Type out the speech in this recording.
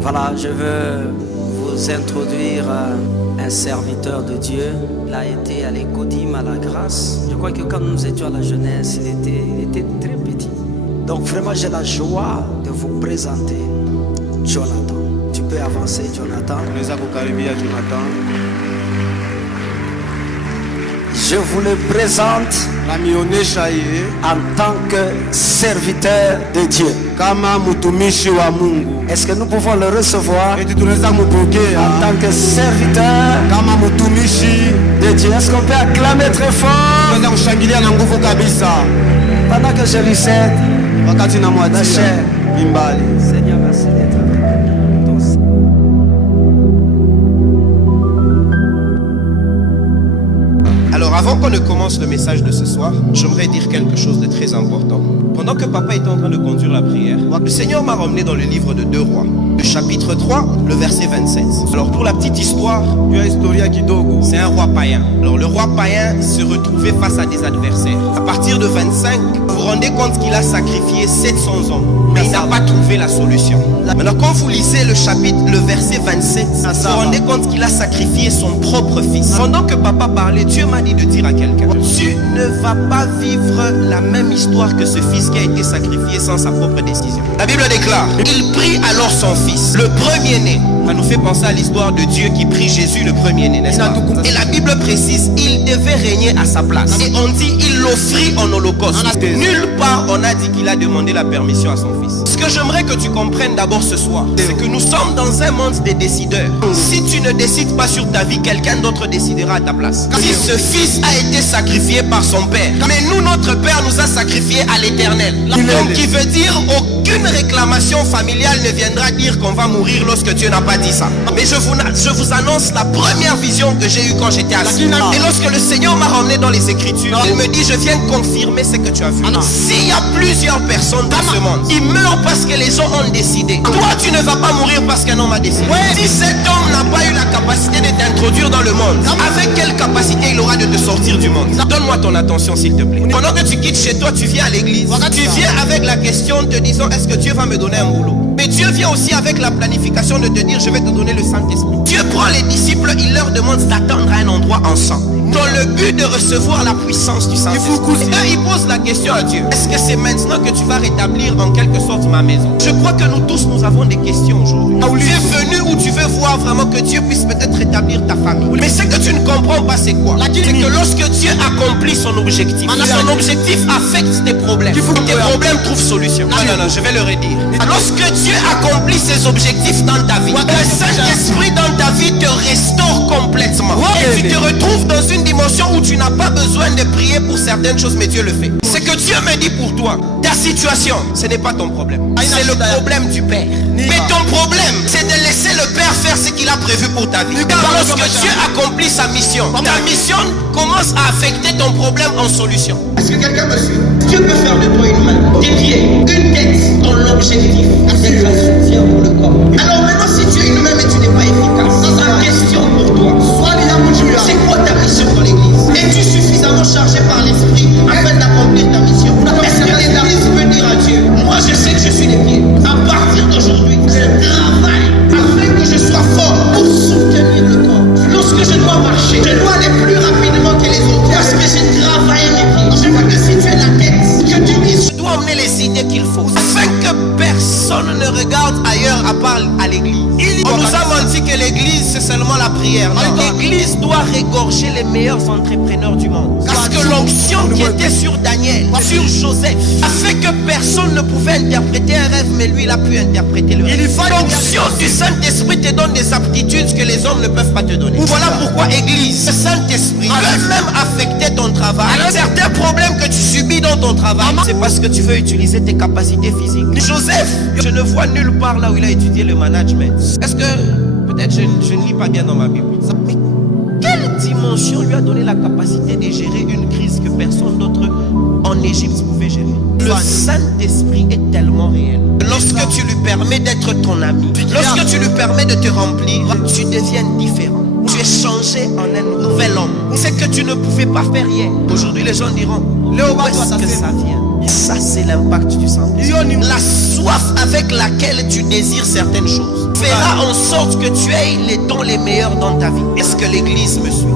Voilà, je veux vous introduire un serviteur de Dieu. Il a été à l'Écodim, à la grâce. Je crois que quand nous étions à la jeunesse, il était très petit. Donc vraiment, j'ai la joie de vous présenter Jonathan. Tu peux avancer, Jonathan. Je vous le présente en tant que serviteur de Dieu. Est-ce que nous pouvons le recevoir en tant que serviteur de Dieu? Est-ce qu'on peut acclamer très fort pendant que je lui cède la chair? Seigneur, merci d'être avec nous. Alors avant qu'on ne commence le message de ce soir, j'aimerais dire quelque chose de très important. Pendant que papa était en train de conduire la prière, le Seigneur m'a ramené dans le livre de 2 Rois, le chapitre 3, le verset 27. Alors pour la petite histoire, c'est un roi païen. Alors le roi païen se retrouvait face à des adversaires. À partir de 25, vous vous rendez compte qu'il a sacrifié 700 hommes, mais il n'a pas trouvé la solution. Maintenant quand vous lisez le chapitre, le verset 27, vous vous rendez compte qu'il a sacrifié son propre fils. Pendant que papa parlait, Dieu m'a dit de dire à quelqu'un: tu ne vas pas vivre la même histoire que ce fils qui a été sacrifié sans sa propre décision. La Bible déclare: il prit alors son fils, le premier-né. Ça nous fait penser à l'histoire de Dieu qui prit Jésus, le premier-né, n'est-ce pas? Et la Bible précise, il devait régner à sa place. Et on dit, il l'offrit en holocauste. Nulle part on a dit qu'il a demandé la permission à son fils. Ce que j'aimerais que tu comprennes d'abord ce soir, c'est que nous sommes dans un monde des décideurs. Si tu ne décides pas sur ta vie, quelqu'un d'autre décidera à ta place. Si ce fils a été sacrifié par son père, mais nous, notre père nous a sacrifiés à l'éternel. Donc qui veut dire aucune réclamation familiale ne viendra dire qu'on va mourir lorsque Dieu n'a pas dit ça. Mais je vous annonce la première vision que j'ai eue quand j'étais assis. Et lorsque le Seigneur m'a ramené dans les Écritures, il me dit: je viens confirmer ce que tu as vu. S'il y a plusieurs personnes dans ce monde, ils meurent parce que les gens ont décidé. Toi, tu ne vas pas mourir parce qu'un homme a décidé. Si cet homme n'a pas eu la capacité de t'introduire dans le monde, avec quelle capacité il aura de te sortir du monde? Donne-moi ton attention s'il te plaît. Pendant que tu quittes chez toi, tu viens à l'église. Tu viens avec la question te disant: est-ce que Dieu va me donner un boulot? Mais Dieu vient aussi avec la planification de te dire: je vais te donner le Saint-Esprit. Dieu prend les disciples, il leur demande d'attendre à un endroit ensemble, dans le but de recevoir la puissance du Saint-Esprit. Et là, il pose la question à Dieu: est-ce que c'est maintenant que tu vas rétablir en quelque sorte ma maison? Je crois que nous tous, nous avons des questions aujourd'hui. Tu es venu où tu veux voir vraiment que Dieu puisse peut-être rétablir ta famille. Mais ce que tu ne comprends pas, c'est quoi? C'est que lorsque Dieu accomplit son objectif affecte tes problèmes. Tes problèmes trouvent solution. Non, je vais le redire. Lorsque Dieu accomplit ses objectifs dans ta vie, le Saint-Esprit dans ta vie te restaure complètement. Et tu te retrouves dans une dimension où tu n'as pas besoin de prier pour certaines choses, mais Dieu le fait. C'est que Dieu me dit pour toi, ta situation, ce n'est pas ton problème, c'est le problème du Père. Mais ton problème, c'est de laisser le Père faire ce qu'il a prévu pour ta vie. Car lorsque Dieu accomplit sa mission, ta mission commence à affecter ton problème en solution. Est-ce que quelqu'un me suit? Dieu peut faire de toi une main, des pieds, une tête, dans l'objectif d'être un soutien pour le corps. Alors maintenant, si tu es une main mais tu n'es pas efficace, ma question pour toi, c'est quoi ta mission dans l'église? Es-tu suffisamment chargé par l'esprit afin d'accomplir ta mission? Est-ce que l'église veut dire à Dieu: moi je sais que je suis les pieds, à partir d'aujourd'hui je travaille afin que je sois fort pour soutenir le corps. Lorsque je dois marcher, je dois aller plus rapidement que les autres parce que j'ai travaillé mes pieds. Je vois que si tu es la tête, que tu dis: je dois emmener les idées qu'il faut afin que personne ne regarde ailleurs à part à l'église. On nous a menti que l'église c'est seulement la prière. L'église doit régorger les meilleurs entrepreneurs du monde. Parce que l'onction qui était sur Daniel, sur Joseph, a fait que personne ne pouvait interpréter un rêve, mais lui il a pu interpréter le rêve. L'onction du Saint-Esprit te donne des aptitudes que les hommes ne peuvent pas te donner. Voilà pourquoi église, le Saint-Esprit peut même affecter ton travail. Certains problèmes que tu subis dans ton travail, c'est parce que tu veux utiliser tes capacités physiques. Joseph, je ne vois nulle part là où il a étudié le management. Est-ce que peut-être je ne lis pas bien dans ma Bible? Mais quelle dimension lui a donné la capacité de gérer une crise que personne d'autre en Égypte pouvait gérer? Le Saint-Esprit est tellement réel. Lorsque tu lui permets d'être ton ami, lorsque tu lui permets de te remplir, tu deviens différent. Tu es changé en un nouvel homme. C'est que tu ne pouvais pas faire hier. Aujourd'hui les gens diront: où est-ce que ça vient? Ça, c'est l'impact du Saint-Esprit. La soif avec laquelle tu désires certaines choses fera en sorte que tu aies les dons les meilleurs dans ta vie. Est-ce que l'église me suit?